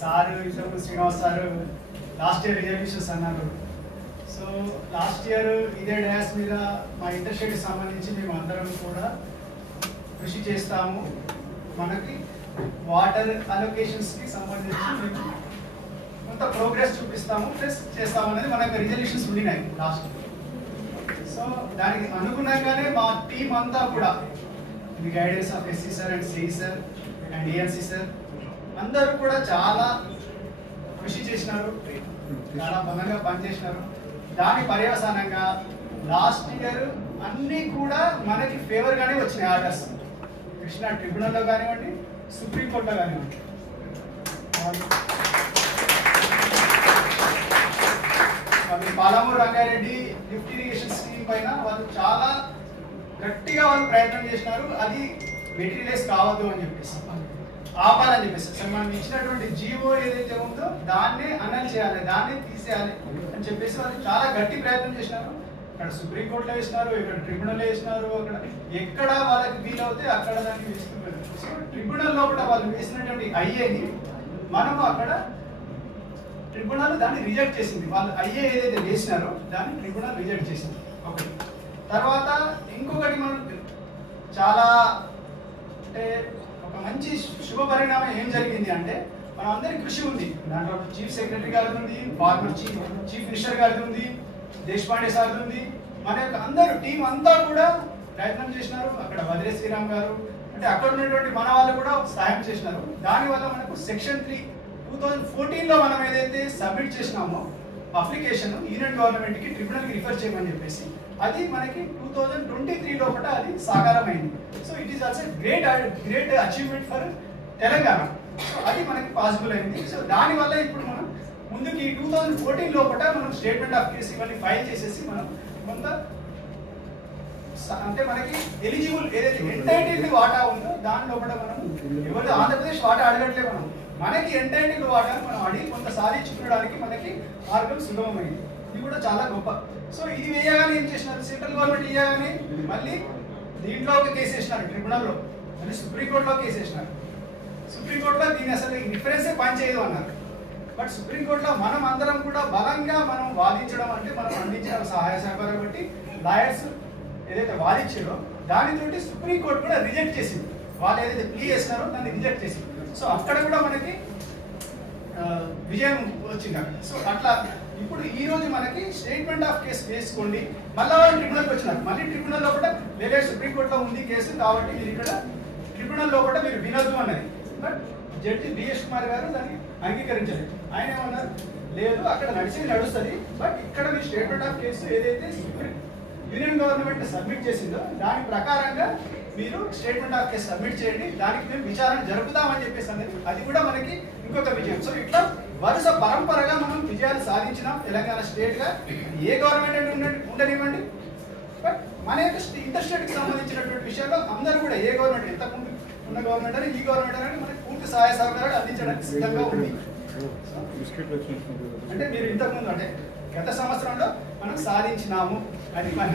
Sir ఇంతకు Srinivas sir last year resolutions అన్నారు. So last year ఇదే డ్యాస్ మీద మా ఇంటర్షేడ్కి సంబంధించి మేము అందరం కూడా కృషి చేస్తాము. మనకి వాటర్ అలొకేషన్స్కి సంబంధించి మేము కొంత ప్రోగ్రెస్ చూపిస్తాము ప్లస్ చేస్తాము అనేది మనకు రిజల్యూషన్స్ ఉండినాయి లాస్ట్. సో దానికి అనుగుణంగానే మా టీం అంతా కూడా the guidance of SC sir and CE sir and ANC sir అందరూ కూడా చాలా కృషి చేసినారు, చాలా బలంగా పనిచేసినారు. దాని పర్యవసానంగా లాస్ట్ ఇయర్ అన్నీ కూడా మనకి ఫేవర్గానే వచ్చినాయి ఆర్డర్స్. కృష్ణా ట్రిబ్యునల్లో కానివ్వండి, సుప్రీంకోర్టులో కానివ్వండి. Palamuru Rangareddy lift irrigation scheme పైన వాళ్ళు చాలా గట్టిగా వాళ్ళు ప్రయత్నం చేసినారు. అది మెటీరియలైజ్ కావద్దు అని చెప్పేసి, ఆపాలని చెప్పేసి, సో మనం ఇచ్చినటువంటి జీవో ఏదైతే ఉందో దాన్నే అనల్ చేయాలి, దాన్నే తీసేయాలి అని చెప్పేసి వాళ్ళు చాలా గట్టి ప్రయత్నం చేసినారు. ఇక్కడ సుప్రీంకోర్టులో వేసినారు, ఇక్కడ ట్రిబ్యునల్ వేసినారు, అక్కడ ఎక్కడ వాళ్ళకి వీలవుతే అక్కడ దాన్ని వేస్తున్నారు. సో ట్రిబ్యునల్లో కూడా వాళ్ళు వేసినటువంటి ఐఏని మనము అక్కడ ట్రిబ్యునల్ దాన్ని రిజెక్ట్ చేసింది. వాళ్ళు ఐఏ ఏదైతే వేసినారో దాన్ని ట్రిబ్యునల్ రిజెక్ట్ చేసింది. ఓకే, తర్వాత ఇంకొకటి మనం చాలా అంటే ఒక మంచి శుభ పరిణామం ఏం జరిగింది అంటే, మన అందరి కృషి ఉంది దాంట్లో. చీఫ్ సెక్రటరీ గారిది ఉంది, ఫార్మర్ చీఫ్ మినిస్టర్ గారిది ఉంది, దేశపాండే సార్ది ఉంది. మన యొక్క అందరూ టీం అంతా కూడా ప్రయత్నం చేసినారు. అక్కడ వదిలే శ్రీరామ్ గారు అంటే అక్కడ ఉన్నటువంటి మన వాళ్ళు కూడా సహాయం చేసినారు. దానివల్ల మనకు సెక్షన్ 3 2014లో మనం ఏదైతే సబ్మిట్ చేసినామో అప్లికేషన్ యూనియన్ గవర్నమెంట్కి ట్రిబ్యునల్కి రిఫర్ చేయమని చెప్పేసి, అది మనకి 2023 లోపల అది సాకారమైంది. So it is also great achievement for Telangana. So అది మనకి పాసిబుల్ అయింది. సో దానివల్ల ఇప్పుడు మనం ముందుకి 2014 లోపల మనం స్టేట్మెంట్ ఆఫ్ కేసు ఇవన్నీ ఫైల్ చేసేసి మనం కొంత అంటే మనకి ఎలిజిబుల్ ఏదైతే ఎంటైటిల్డ్ వాటా ఉందో దాని లోపల మనం ఎవరు ఆంధ్రప్రదేశ్ వాటా అడగట్లే, మనకి ఎంటైటిల్డ్ వాటాను మనం అడిగి కొంత సాధించుకోవడానికి మనకి మార్గం సులభమైంది. ఇది కూడా చాలా గొప్ప. సో ఇది వేయగానే ఏం చేసినారు, సెంట్రల్ గవర్నమెంట్ వేయగానే మళ్ళీ దీంట్లో ఒక కేసు వేసినారు ట్రిబ్యునల్లో, మళ్ళీ సుప్రీంకోర్టులో కేసు వేసినారు. సుప్రీంకోర్టులో దీన్ని అసలు రిఫరెన్సే పనిచేయదు అన్నారు. బట్ సుప్రీంకోర్టులో మనం అందరం కూడా బలంగా మనం వాదించడం అంటే మనం అందించిన సహాయ సహకారం బట్టి లాయర్స్ ఏదైతే వాదించారో దానితోటి సుప్రీంకోర్టు కూడా రిజెక్ట్ చేసింది. వాళ్ళు ఏదైతే ప్లీ చేసినారో దాన్ని రిజెక్ట్ చేసింది. సో అక్కడ కూడా మనకి విజయం వచ్చింది అక్కడ. సో అట్లా ఇప్పుడు ఈ రోజు మనకి స్టేట్మెంట్ ఆఫ్ కేసు వేసుకోండి, మళ్ళీ వాళ్ళు ట్రిబ్యునల్కి వచ్చినారు. మళ్ళీ ట్రిబ్యునల్ లోపల వేరే సుప్రీంకోర్టులో ఉంది కేసు కాబట్టి మీరు ఇక్కడ ట్రిబ్యునల్ లోపల మీరు వినొద్దు అన్నది. బట్ జడ్జి బిఎస్ కుమార్ గారు దాన్ని అంగీకరించారు. ఆయన ఏమన్నారు, లేదు అక్కడ నడుస్తుంది, బట్ ఇక్కడ మీ స్టేట్మెంట్ ఆఫ్ కేసు ఏదైతే యూనియన్ గవర్నమెంట్ సబ్మిట్ చేసిందో దాని ప్రకారంగా మీరు స్టేట్మెంట్ ఆఫ్ కేసు సబ్మిట్ చేయండి, దానికి మేము విచారణ జరుపుతామని చెప్పేసి అనేది అది కూడా మనకి ఇంకొక విజయం. సో ఇట్లా వరుస పరంపరగా మనం విజయాలు సాధించినాం తెలంగాణ స్టేట్గా. ఏ గవర్నమెంట్ ఉండనివ్వండి, బట్ మన యొక్క ఇంటర్ స్టేట్కి సంబంధించినటువంటి విషయాల్లో అందరూ కూడా ఏ గవర్నమెంట్ ఎంతకుముందు ఉన్న గవర్నమెంట్ అని ఈ గవర్నమెంట్ అనేది మనకి పూర్తి సహాయ సహకారాలు అందించడానికి సిద్ధంగా ఉంది. అంటే మీరు ఇంతకుముందు అంటే గత సంవత్సరంలో మనం సాధించినాము అది మన